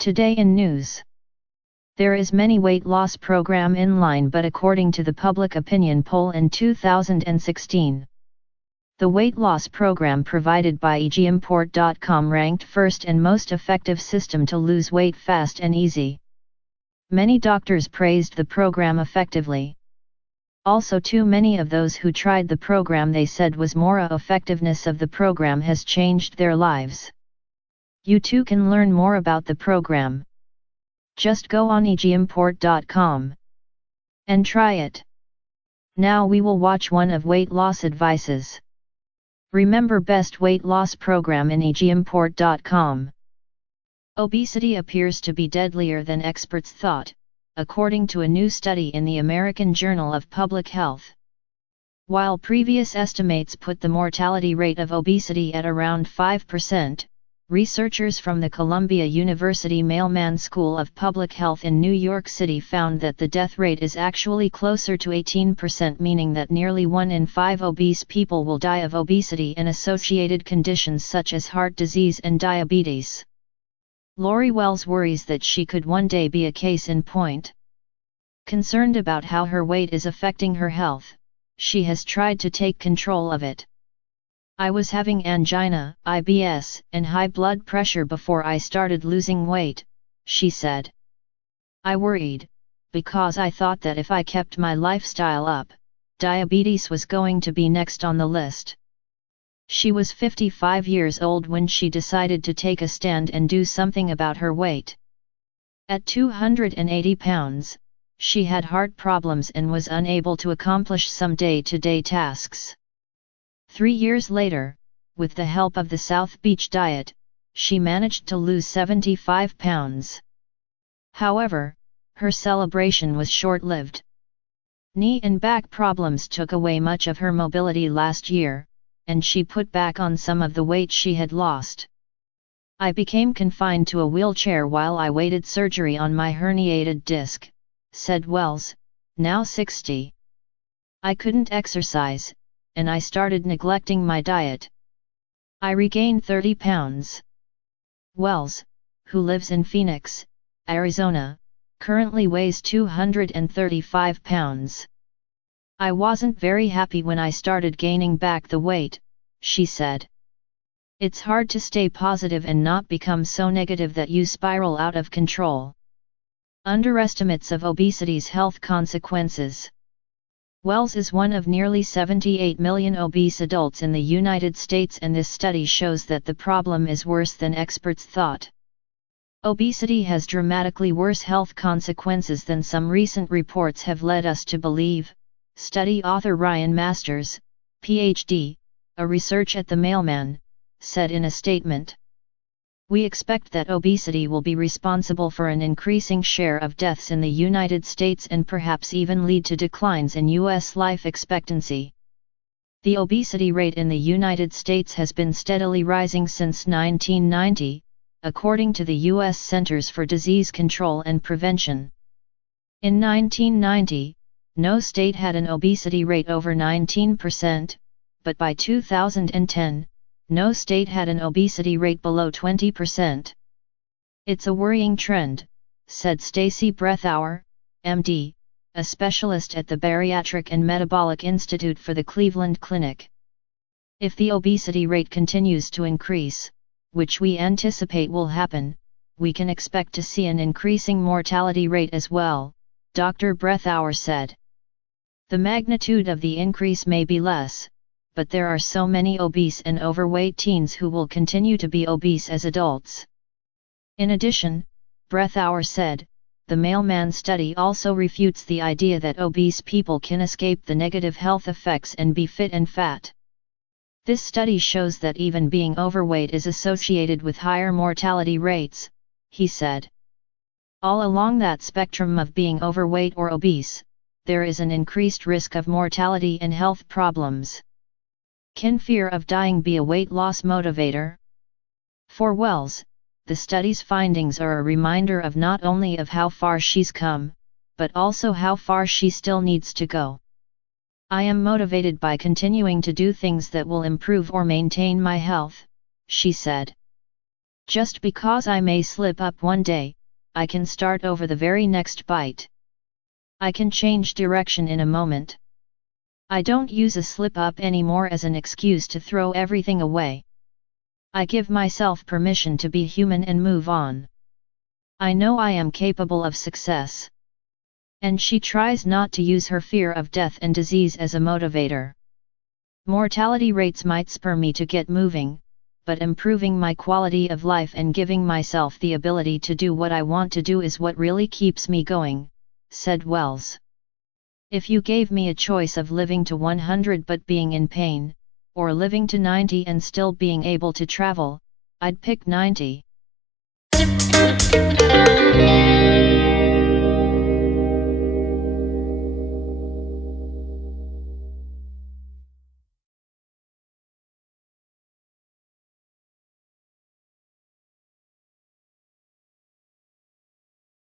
Today in news. There is many weight loss program in line, but according to the public opinion poll in 2016, the weight loss program provided by egimport.com ranked first and most effective system to lose weight fast and easy. Many doctors praised the program effectively. Also, too many of those who tried the program, they said was more effectiveness of the program has changed their lives. You too can learn more about the program. Just go on egimport.com and try it. Now we will watch one of weight loss advices. Remember best weight loss program in egimport.com. Obesity appears to be deadlier than experts thought, according to a new study in the American Journal of Public Health. While previous estimates put the mortality rate of obesity at around 5%, researchers from the Columbia University Mailman School of Public Health in New York City found that the death rate is actually closer to 18%, meaning that nearly 1 in 5 obese people will die of obesity and associated conditions such as heart disease and diabetes. Lori Wells worries that she could one day be a case in point. Concerned about how her weight is affecting her health, she has tried to take control of it. I was having angina, IBS, and high blood pressure before I started losing weight, she said. I worried, because I thought that if I kept my lifestyle up, diabetes was going to be next on the list. She was 55 years old when she decided to take a stand and do something about her weight. At 280 pounds, she had heart problems and was unable to accomplish some day-to-day tasks. 3 years later, with the help of the South Beach diet, she managed to lose 75 pounds. However, her celebration was short-lived. Knee and back problems took away much of her mobility last year, and she put back on some of the weight she had lost. I became confined to a wheelchair while I waited surgery on my herniated disc, said Wells, now 60. I couldn't exercise, and I started neglecting my diet. I regained 30 pounds. Wells, who lives in Phoenix, Arizona, currently weighs 235 pounds. I wasn't very happy when I started gaining back the weight, she said. It's hard to stay positive and not become so negative that you spiral out of control. Underestimates of obesity's health consequences. Wells is one of nearly 78 million obese adults in the United States, and this study shows that the problem is worse than experts thought. Obesity has dramatically worse health consequences than some recent reports have led us to believe, study author Ryan Masters, Ph.D., a research at the Mailman, said in a statement. We expect that obesity will be responsible for an increasing share of deaths in the United States and perhaps even lead to declines in U.S. life expectancy. The obesity rate in the United States has been steadily rising since 1990, according to the U.S. Centers for Disease Control and Prevention. In 1990, no state had an obesity rate over 19%, but by 2010, no state had an obesity rate below 20%. It's a worrying trend, said Stacy Breathauer, MD, a specialist at the Bariatric and Metabolic Institute for the Cleveland Clinic. If the obesity rate continues to increase, which we anticipate will happen, we can expect to see an increasing mortality rate as well, Dr. Breathauer said. The magnitude of the increase may be less, but there are so many obese and overweight teens who will continue to be obese as adults. In addition, Breathauer said, the Mailman study also refutes the idea that obese people can escape the negative health effects and be fit and fat. This study shows that even being overweight is associated with higher mortality rates, he said. All along that spectrum of being overweight or obese, there is an increased risk of mortality and health problems. Can fear of dying be a weight loss motivator? For Wells, the study's findings are a reminder of not only of how far she's come, but also how far she still needs to go. I am motivated by continuing to do things that will improve or maintain my health, she said. Just because I may slip up one day, I can start over the very next bite. I can change direction in a moment. I don't use a slip-up anymore as an excuse to throw everything away. I give myself permission to be human and move on. I know I am capable of success. And she tries not to use her fear of death and disease as a motivator. Mortality rates might spur me to get moving, but improving my quality of life and giving myself the ability to do what I want to do is what really keeps me going, said Wells. If you gave me a choice of living to 100 but being in pain, or living to 90 and still being able to travel, I'd pick 90.